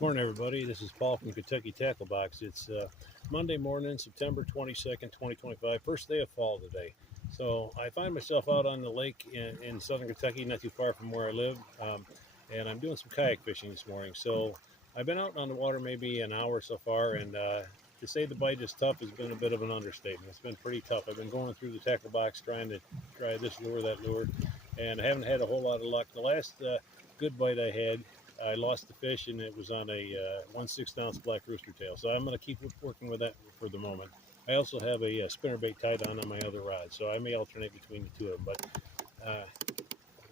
Morning, everybody. This is Paul from Kentucky Tacklebox. It's Monday morning, September 22nd, 2025, first day of fall today. So I find myself out on the lake in southern Kentucky, not too far from where I live, and I'm doing some kayak fishing this morning. So I've been out on the water maybe an hour so far, and to say the bite is tough has been a bit of an understatement. It's been pretty tough. I've been going through the tackle box trying to try this lure, that lure, and I haven't had a whole lot of luck. The last good bite I had, I lost the fish, and it was on a 1/6 ounce black rooster tail. So I'm going to keep working with that for the moment. I also have a spinnerbait tied on my other rod, so I may alternate between the two of them.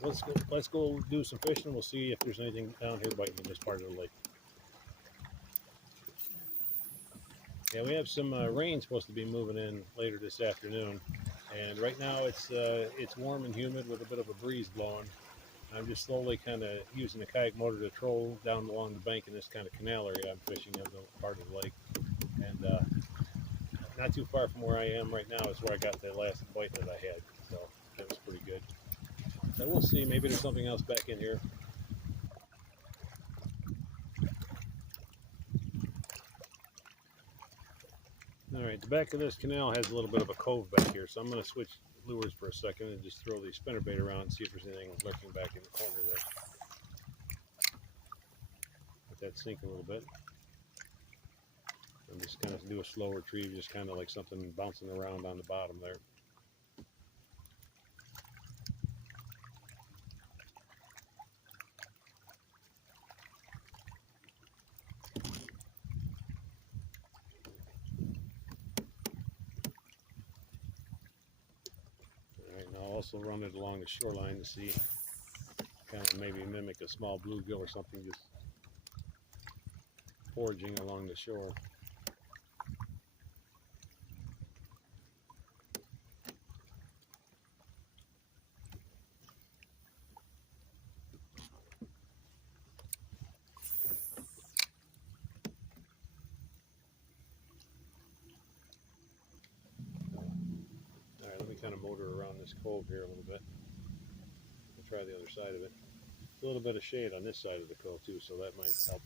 But let's go do some fishing. We'll see if there's anything down here biting in this part of the lake. Yeah, we have some rain supposed to be moving in later this afternoon, and right now it's warm and humid with a bit of a breeze blowing. I'm just slowly kind of using the kayak motor to troll down along the bank in this kind of canal area I'm fishing in the part of the lake. And not too far from where I am right now is where I got the last bite that I had. So that was pretty good. So we'll see. Maybe there's something else back in here. All right, the back of this canal has a little bit of a cove back here, so I'm going to switch lures for a second and just throw the spinnerbait around and see if there's anything lurking back in the corner there. Let that sink a little bit. And just kind of do a slow retrieve, just kind of like something bouncing around on the bottom there. I'll also run it along the shoreline to see, kind of maybe mimic a small bluegill or something, just foraging along the shore. All right, let me kind of motor around this cove here a little bit. I'll try the other side of it. A little bit of shade on this side of the cove too, so that might help.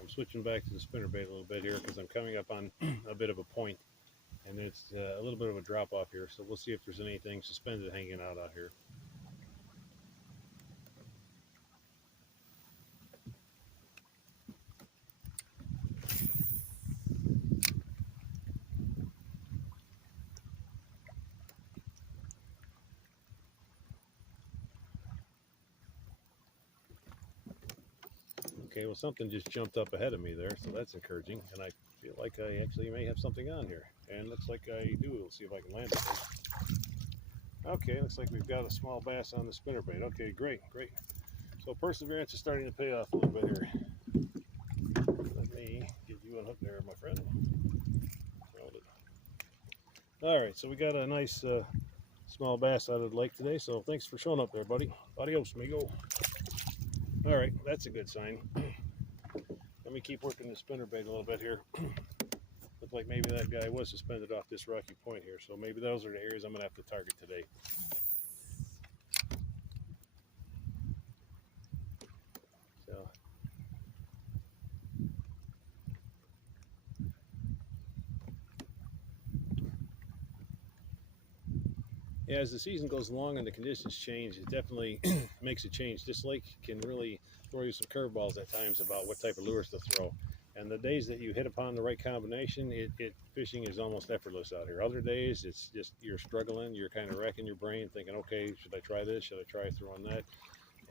I'm switching back to the spinnerbait a little bit here because I'm coming up on a bit of a point, and it's a little bit of a drop off here, so we'll see if there's anything suspended hanging out here. Okay, well, something just jumped up ahead of me there, so that's encouraging, and I feel like I actually may have something on here, and looks like I do. We'll see if I can land it. Okay, looks like we've got a small bass on the spinnerbait. Okay, great. So perseverance is starting to pay off a little bit here. Let me get you unhooked there, my friend. Hold it. All right, so we got a nice small bass out of the lake today, so thanks for showing up there, buddy. Adios, amigo. All right, that's a good sign. Let me keep working the spinnerbait a little bit here. Looked like maybe that guy was suspended off this rocky point here, so maybe those are the areas I'm going to have to target today. So, yeah, as the season goes along and the conditions change, it definitely makes a change. This lake can really throw you some curveballs at times about what type of lures to throw. And the days that you hit upon the right combination, fishing is almost effortless out here. Other days, it's just you're struggling, you're kind of wrecking your brain, thinking, okay, should I try this? Should I try throwing that?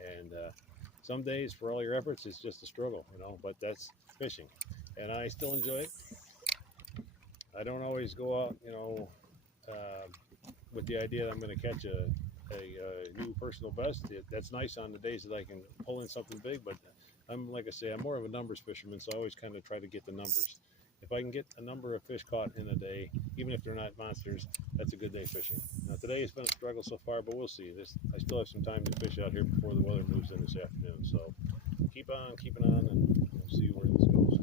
And some days, for all your efforts, it's just a struggle, but that's fishing. And I still enjoy it. I don't always go out, with the idea that I'm going to catch a new personal best. That's nice on the days that I can pull in something big, but like I say, I'm more of a numbers fisherman, so I always kind of try to get the numbers. If I can get a number of fish caught in a day, even if they're not monsters, that's a good day fishing. Now today has been a struggle so far, but we'll see. I still have some time to fish out here before the weather moves in this afternoon. So keep on keeping on, and we'll see where this goes.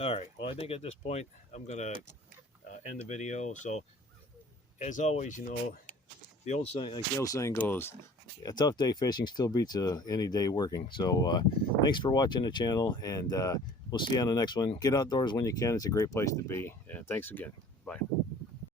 All right. Well, I think at this point I'm gonna end the video. So as always, you know, the old saying, like the old saying goes, a tough day fishing still beats any day working. So thanks for watching the channel, and we'll see you on the next one. Get outdoors when you can. It's a great place to be. And thanks again.